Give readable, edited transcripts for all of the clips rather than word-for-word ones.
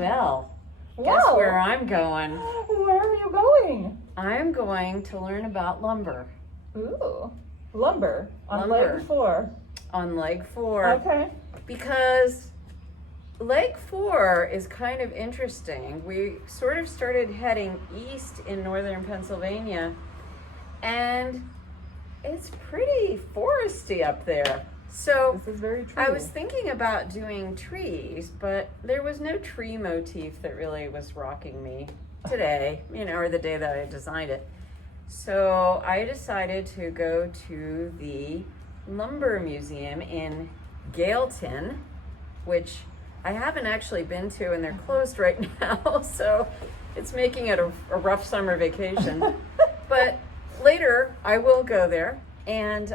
Well, guess where I'm going. Where are you going? I'm going to learn about lumber. Ooh, lumber on Lumber. leg 4. On leg 4. Okay. Because leg 4 is kind of interesting. We sort of started heading east in northern Pennsylvania, and it's pretty foresty up there. So This is very true. I was thinking about doing trees, but there was no tree motif that really was rocking me today, or the day that I designed it. So I decided to go to the Lumber Museum in Gailton, which I haven't actually been to, and they're closed right now, so it's making it a rough summer vacation. But later I will go there, and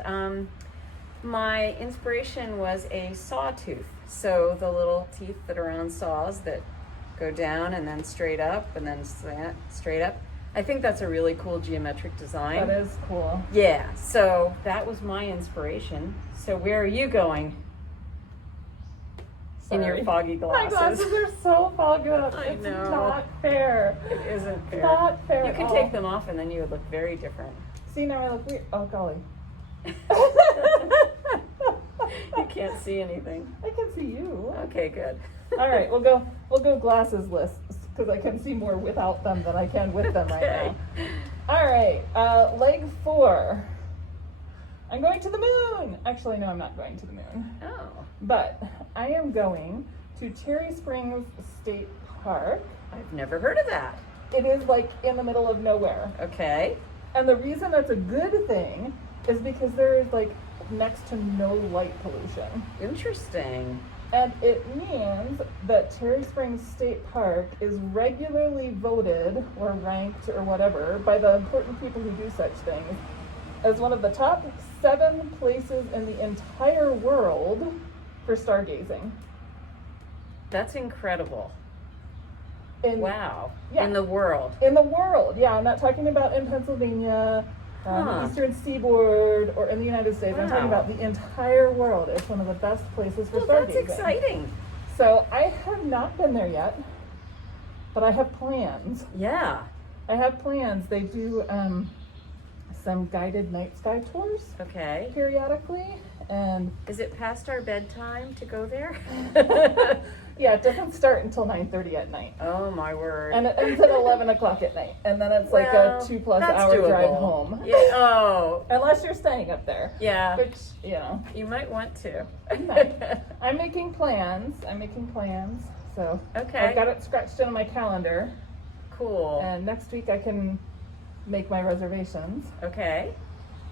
my inspiration was a sawtooth. So the little teeth that are on saws that go down and then straight up and then slant straight up. I think that's a really cool geometric design. That is cool. Yeah, so that was my inspiration. So where are you going? Sorry. In your foggy My glasses? glasses are so fogged up. I It's know. not fair. It isn't fair. Not fair You at can all. take them off and then you would look very different. See, now I look weird. Oh, golly. You can't see anything. I can see you. Okay, good. All right, we'll go glasses-less because I can see more without them than I can with them right Okay. now. All right, leg 4. I'm going to the moon. Actually, no, I'm not going to the moon. Oh, But I am going to Cherry Springs State Park. I've never heard of that. It is like in the middle of nowhere. Okay. And the reason that's a good thing is because there is like next to no light pollution. Interesting. And it means that Cherry Springs State Park is regularly voted or ranked or whatever by the important people who do such things as one of the top 7 places in the entire world for stargazing. That's incredible. Wow. Yeah. In the world. In the world, yeah. I'm not talking about in Pennsylvania, the Eastern Seaboard, or in the United States. I'm talking Wow. about the entire world. It's one of the best places for Well, stargazing. that's exciting. So I have not been there yet, but I have plans. Yeah. I have plans. They do some guided night sky tours Okay. periodically, and Is it past our bedtime to go there? yeah, it doesn't start until 9:30 at night. Oh, my word. And it ends at 11 o'clock at night. And then it's like Well, a 2+ that's hour drive doable. home. Yeah. Oh, Unless you're staying up there. yeah. Which, you know, You might want to. I'm making plans. So Okay. I've got it scratched into my calendar. Cool. And next week I can make my reservations. Okay.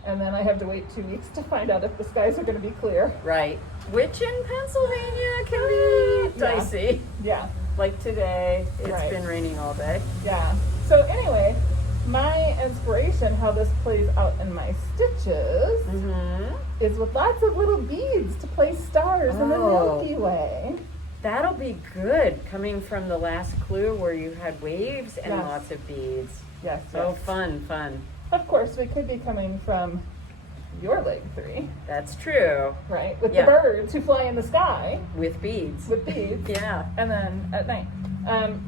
And then I have to wait 2 weeks to find out if the skies are going to be clear. Right. Which in Pennsylvania can be Yeah. dicey. Yeah, Like today, it's Right. been raining all day. yeah. So anyway, my inspiration, how this plays out in my stitches, Mm-hmm. is with lots of little beads to place stars in the Oh. Milky Way. That'll be good coming from the last clue where you had waves and Yes. lots of beads. Yes, Oh, yes. fun. Of course, we could be coming from your leg 3, That's true. right? With Yeah. the birds who fly in the sky With beads. with beads. Yeah. And then at night.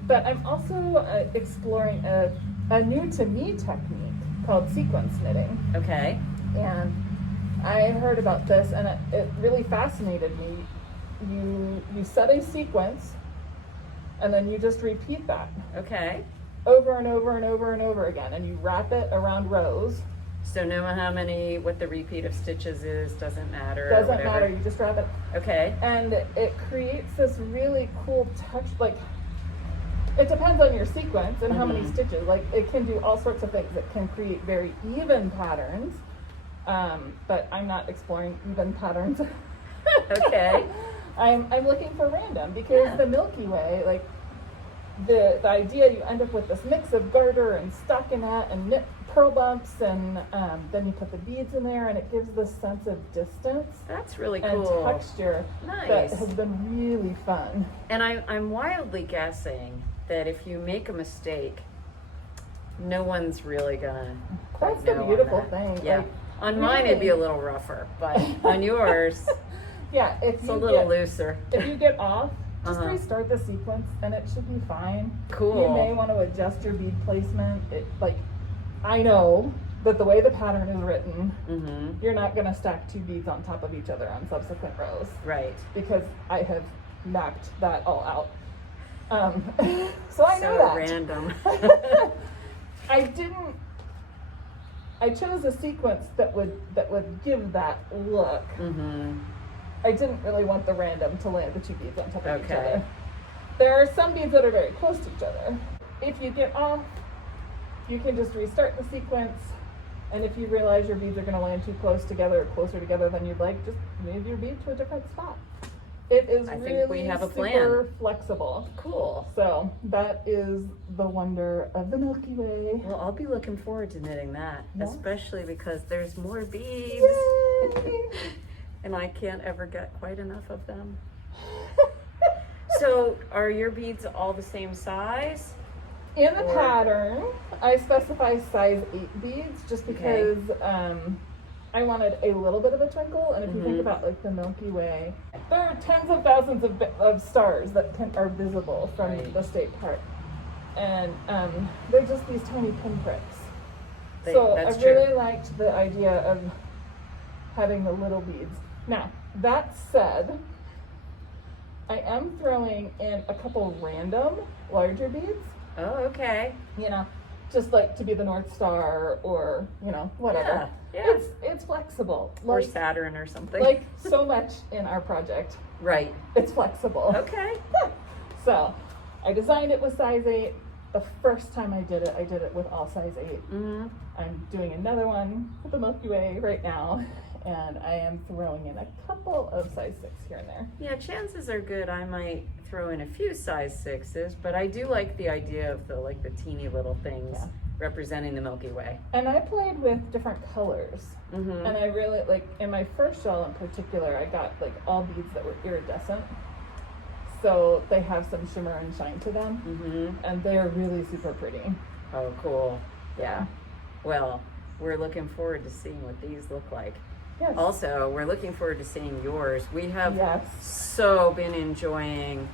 But I'm also exploring a new to me technique called sequence knitting. Okay. And I heard about this and it really fascinated me. You set a sequence and then you just repeat that Okay. over and over and over and over again, and you wrap it around rows. So no matter how many, what the repeat of stitches is, doesn't matter. or Doesn't whatever. matter, you just wrap it. Okay. And it creates this really cool touch, like, it depends on your sequence and how many Mhm. stitches. Like, it can do all sorts of things. It can create very even patterns, but I'm not exploring even patterns. Okay. I'm looking for random, because Yeah. the Milky Way, like, the idea you end up with this mix of garter and stockinette and knit pearl bumps, and then you put the beads in there, and it gives this sense of distance That's really and cool. texture that Nice. has been really fun. And I'm wildly guessing that if you make a mistake, no one's really gonna quite That's the know on beautiful that. thing. Yeah. Like, On mine it'd be a little rougher, but on yours yeah, if it's you a little get, looser. if you get off just restart the sequence and it should be fine. Cool. You may want to adjust your bead placement. I know that the way the pattern is written, you're not going to stack 2 beads on top of each other on subsequent rows. Right. Because I have mapped that all out. So I know that. Random. I chose a sequence that would give that look. I didn't really want the random to land the 2 beads on top of each other. There are some beads that are very close to each other. If you get off, you can just restart the sequence, and if you realize your beads are going to land too close together or closer together than you'd like, just move your bead to a different spot. It is really super flexible. Cool. So that is the wonder of the Milky Way. Well, I'll be looking forward to knitting that, especially because there's more beads. Yay! And I can't ever get quite enough of them. So are your beads all the same size? In the pattern, I specify size 8 beads just because I wanted a little bit of a twinkle. And if you think about like the Milky Way, there are tens of thousands of stars that are visible from the state park. And they're just these tiny pinpricks. So I really liked the idea of having the little beads. Now, that said, I am throwing in a couple random larger beads. Oh, okay. You know, just like to be the North Star or, you know, whatever. Yeah. It's flexible. Or Saturn or something. Like so much in our project. Right. It's flexible. Okay. So I designed it with size 8. The first time I did it with all size 8. I'm doing another one with the Milky Way right now. And I am throwing in a couple of size 6 here and there. Yeah, chances are good I might throw in a few size 6s, but I do like the idea of the teeny little things representing the Milky Way. And I played with different colors. And I really, in my first shawl in particular, I got all beads that were iridescent. So they have some shimmer and shine to them. And they're really super pretty. Oh, cool. Yeah. Well, we're looking forward to seeing what these look like. Yes. Also, we're looking forward to seeing yours. We have so been enjoying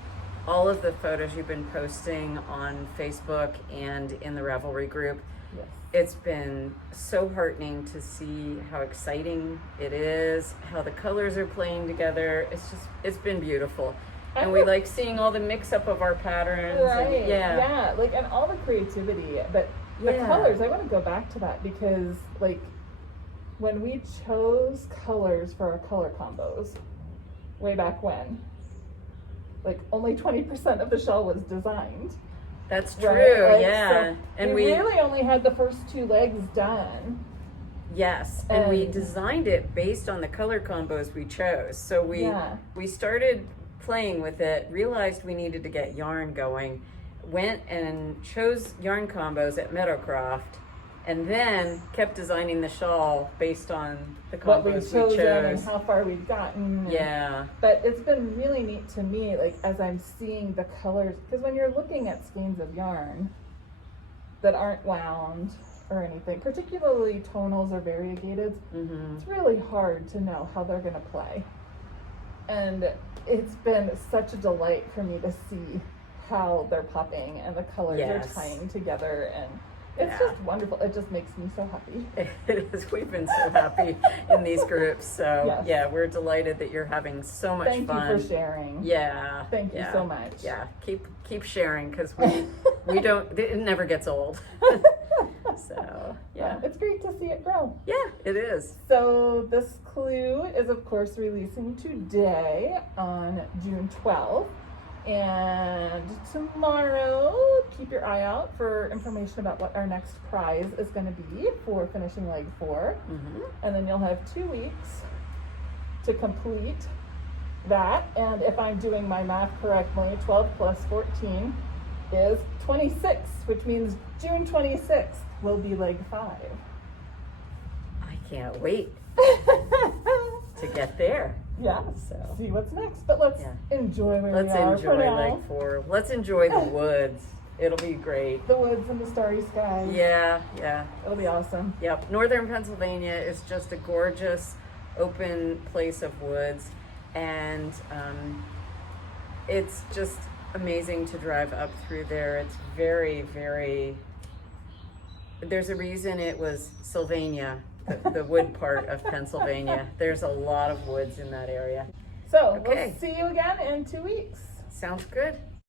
all of the photos you've been posting on Facebook and in the Ravelry group. Yes. It's been so heartening to see how exciting it is, how the colors are playing together. It's been beautiful. And we like seeing all the mix up of our patterns. Right. And, yeah. And all the creativity. But the colors, I want to go back to that because when we chose colors for our color combos way back when, only 20% of the shawl was designed. That's true, right? yeah. So and we really only had the first 2 legs done. Yes, and we designed it based on the color combos we chose. So we started playing with it, realized we needed to get yarn going, went and chose yarn combos at Meadowcroft, and then kept designing the shawl based on the combos we chose and how far we've gotten. Yeah. But it's been really neat to me, as I'm seeing the colors, because when you're looking at skeins of yarn that aren't wound or anything, particularly tonals or variegated, it's really hard to know how they're going to play. And it's been such a delight for me to see how they're popping and the colors are tying together, and it's just wonderful. It just makes me so happy. It is. We've been so happy in these groups. So we're delighted that you're having so much fun. Thank you for sharing. Yeah. Thank you so much. Yeah. Keep sharing because we don't. It never gets old. So it's great to see it grow. Yeah, it is. So this clue is of course releasing today on June 12th. And tomorrow, keep your eye out for information about what our next prize is going to be for finishing leg 4. And then you'll have 2 weeks to complete that. And if I'm doing my math correctly, 12 plus 14 is 26, which means June 26th will be leg 5. I can't wait to get there. Yeah, so see what's next. But let's enjoy where we are. Let's enjoy leg 4. Let's enjoy the woods. It'll be great. The woods and the starry skies. Yeah. It'll be awesome. Yep. Northern Pennsylvania is just a gorgeous open place of woods. And it's just amazing to drive up through there. It's very, very, there's a reason it was Sylvania, the wood part of Pennsylvania. There's a lot of woods in that area. So Okay. we'll see you again in 2 weeks. Sounds good.